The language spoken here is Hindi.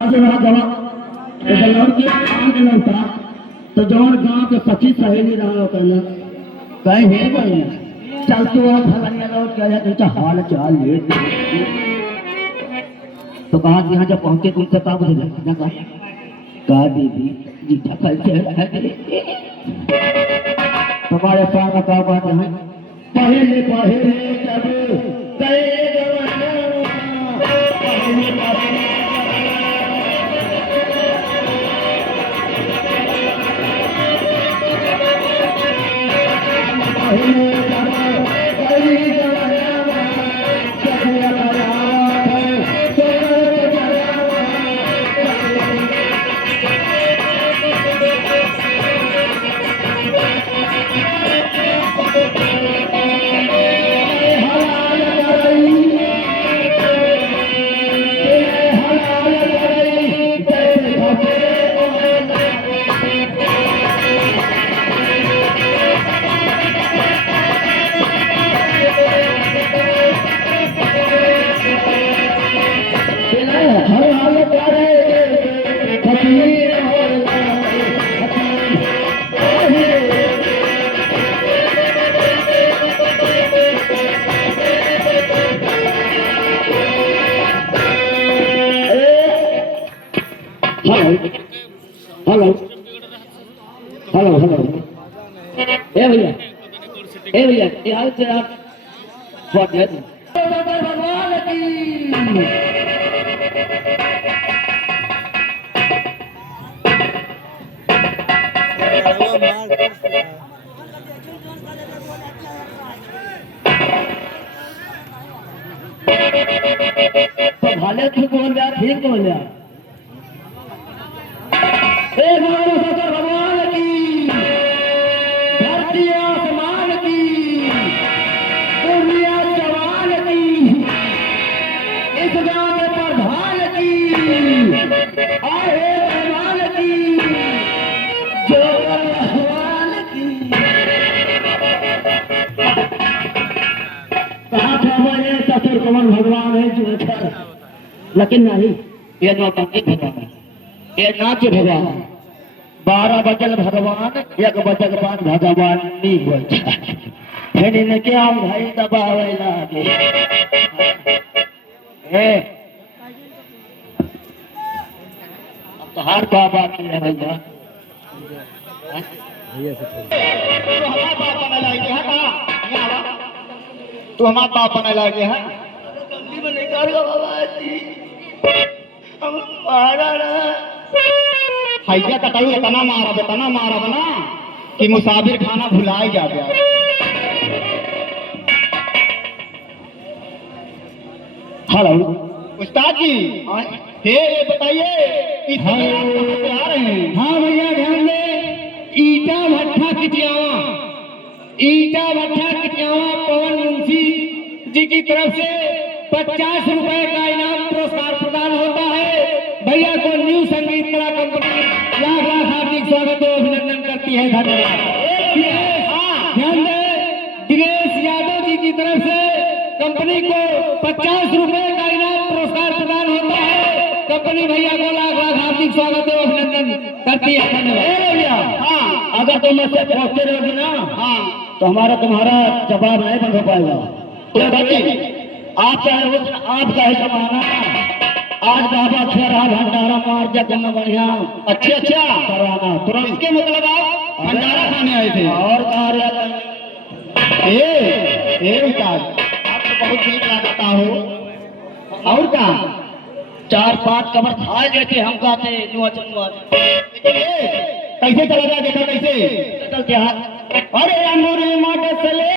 तो जौन गांव के सची सहेली रहा कहना कहीं हे गई चल तू भगनिया लौट के आया तो हाल चाल ले तो कहा कि यहाँ जब पहुंचे तुमसे का बुझे कहा दीदी जीठा कैसे है तुम्हारे साथ का बात है पहले पहले जब गए हेलो हेलो हेलो ए भैया ये हाल से आप बहुत है भगवान की तो भाले ठीक बोल रहा ठीक बोल रहा भगवान की धरती आसमान की दुनिया जवान की इस गांव के प्रधान की आए मेहमान की जो भगवान की कहा था हमारे ससुर कमल भगवान है जो लेकिन नहीं ये नौटंकी भगवान है ये नाच भगवान 12 बजल भगवान 1 बजल बाद भगवान नहीं बोलता फिर इन्हें क्या भाई दबावे लागे अब तो हर बाबा की है भैया तो हमारा बाप बना लागे है हैया कटाई तना मारा बना कि मुसाफिर खाना भुलाई जा गया हेलो उस्ताद जी हे बताइए कि आ रहे हैं हाँ भैया ध्यान दे ईटा भट्ठा किटियावा पवन मुंशी जी की तरफ से 50 रुपए का इनाम पुरस्कार प्रदान होता है भैया को न्यू संगीत कला कंपनी लाख हार्दिक स्वागत और अभिनंदन करती है धन्यवाद ध्यान दे दिनेश यादव जी की तरफ से कंपनी को 50 रुपए का इनाम पुरस्कार प्रदान होता है कंपनी भैया को लाख हार्दिक स्वागत और अभिनंदन करती है धन्यवाद भैया अगर तुम ऐसे पहुंचते रहोगे ना तो तुम्हारा जवाब नहीं बन हो पाएगा आपका है जमाना आज बाबा अच्छा रहा भंडारा मार जगह बढ़िया अच्छा करवाना तुरंत इसके मतलब आप भंडारा खाने आए थे और कार्य आपको बहुत ठीक लगता हो और क्या 4-5 कमर खाए लेते हम खाते कैसे चला जाए देखा कैसे चलते हाथ अरे अंगूरी माटे चले